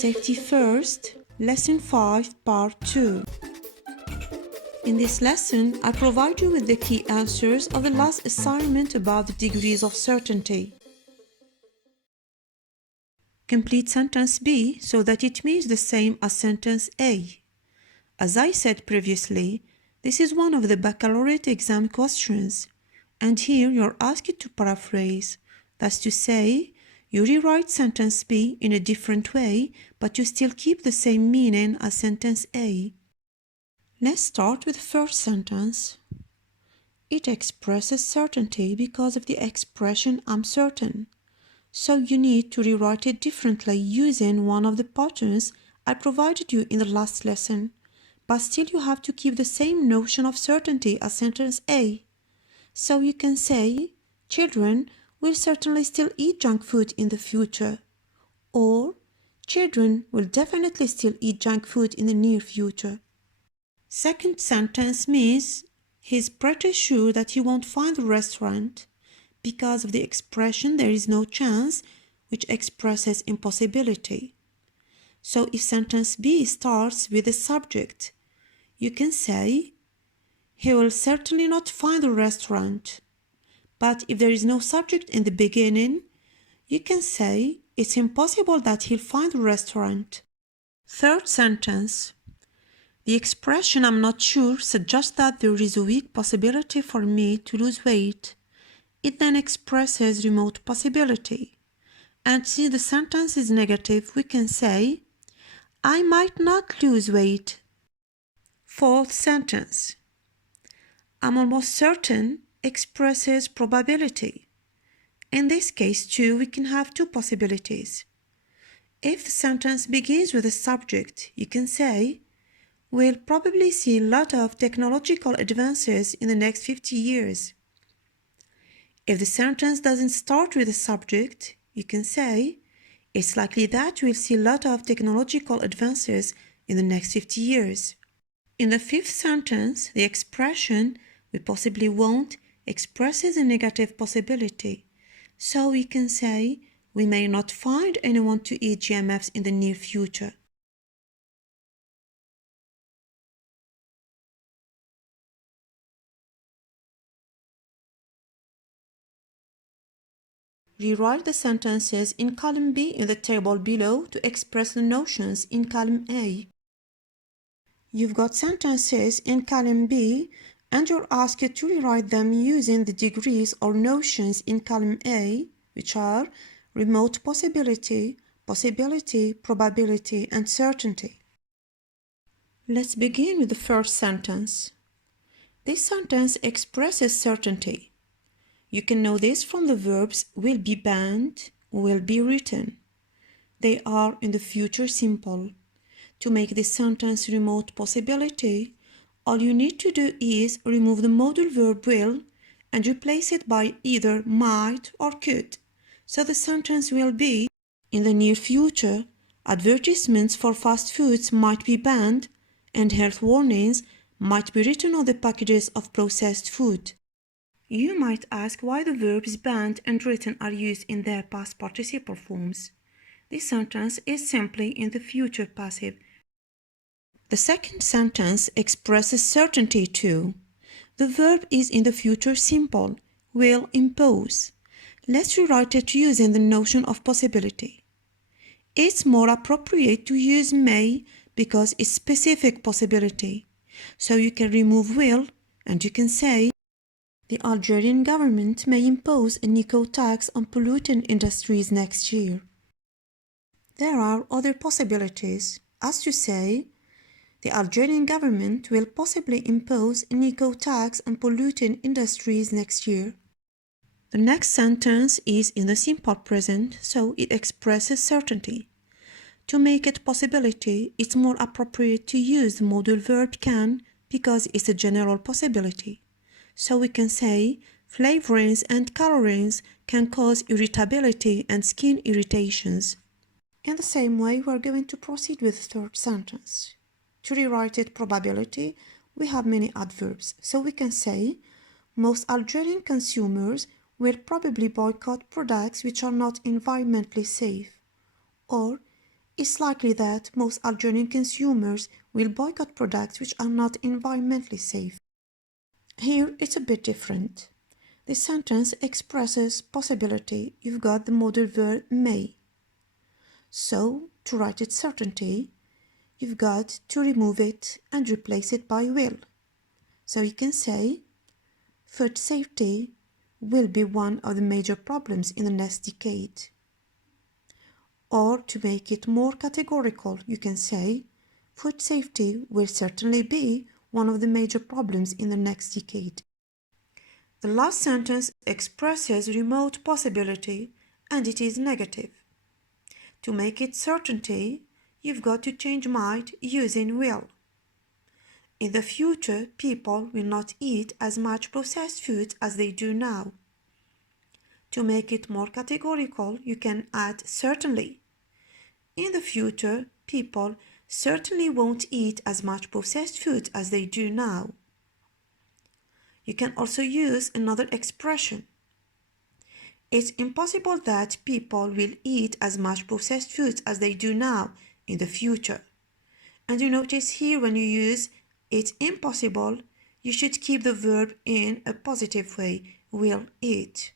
Safety First, Lesson 5, Part 2. In this lesson, I provide you with the key answers of the last assignment about the degrees of certainty. Complete sentence B so that it means the same as sentence A. As I said previously, this is one of the baccalaureate exam questions, and here you're asked to paraphrase. That's to say, you rewrite sentence B in a different way, but you still keep the same meaning as sentence A. Let's start with the first sentence. It expresses certainty because of the expression I'm certain. So you need to rewrite it differently using one of the patterns I provided you in the last lesson, but still you have to keep the same notion of certainty as sentence A. So you can say, children will certainly still eat junk food in the future, or children will definitely still eat junk food in the near future. Second sentence means he's pretty sure that he won't find the restaurant because of the expression there is no chance, which expresses impossibility. So if sentence B starts with the subject, you can say he will certainly not find the restaurant. But if there is no subject in the beginning, you can say it's impossible that he'll find the restaurant. Third sentence. The expression I'm not sure suggests that there is a weak possibility for me to lose weight. It then expresses remote possibility. And since the sentence is negative, we can say, I might not lose weight. Fourth sentence. I'm almost certain expresses probability. In this case too, we can have two possibilities. If the sentence begins with a subject, you can say, we'll probably see a lot of technological advances in the next 50 years. If the sentence doesn't start with a subject, you can say, it's likely that we'll see a lot of technological advances in the next 50 years. In the fifth sentence, the expression we possibly won't expresses a negative possibility. So we can say, we may not find anyone to eat GMFs in the near future. Rewrite the sentences in column B in the table below to express the notions in column A. You've got sentences in column B, and you're asked to rewrite them using the degrees or notions in column A, which are remote possibility, possibility, probability, and certainty. Let's begin with the first sentence. This sentence expresses certainty. You can know this from the verbs will be banned, will be written. They are in the future simple. To make this sentence remote possibility, all you need to do is remove the modal verb will and replace it by either might or could. So the sentence will be, in the near future, advertisements for fast foods might be banned and health warnings might be written on the packages of processed food. You might ask why the verbs banned and written are used in their past participle forms. This sentence is simply in the future passive. The second sentence expresses certainty too. The verb is in the future simple, will impose. Let's rewrite it using the notion of possibility. It's more appropriate to use may because it's specific possibility. So you can remove will and you can say, the Algerian government may impose an eco-tax on polluting industries next year. There are other possibilities, as to say, the Algerian government will possibly impose an eco-tax on polluting industries next year. The next sentence is in the simple present, so it expresses certainty. To make it possibility, it's more appropriate to use the modal verb can because it's a general possibility. So we can say, flavorings and colorings can cause irritability and skin irritations. In the same way, we're going to proceed with the third sentence. To rewrite it probability, we have many adverbs. So we can say, most Algerian consumers will probably boycott products which are not environmentally safe. Or, It's likely that most Algerian consumers will boycott products which are not environmentally safe. Here it's a bit different. This sentence expresses possibility. You've got the modal verb may. So, to write its certainty, you've got to remove it and replace it by will. So you can say, food safety will be one of the major problems in the next decade. Or to make it more categorical, you can say, food safety will certainly be one of the major problems in the next decade. The last sentence expresses remote possibility and it is negative. To make it certainty, you've got to change might using will. In the future, people will not eat as much processed food as they do now. To make it more categorical, you can add certainly. In the future, people certainly won't eat as much processed food as they do now. You can also use another expression. It's impossible that people will eat as much processed food as they do now in the future. And you notice here when you use it's impossible, you should keep the verb in a positive way, will eat.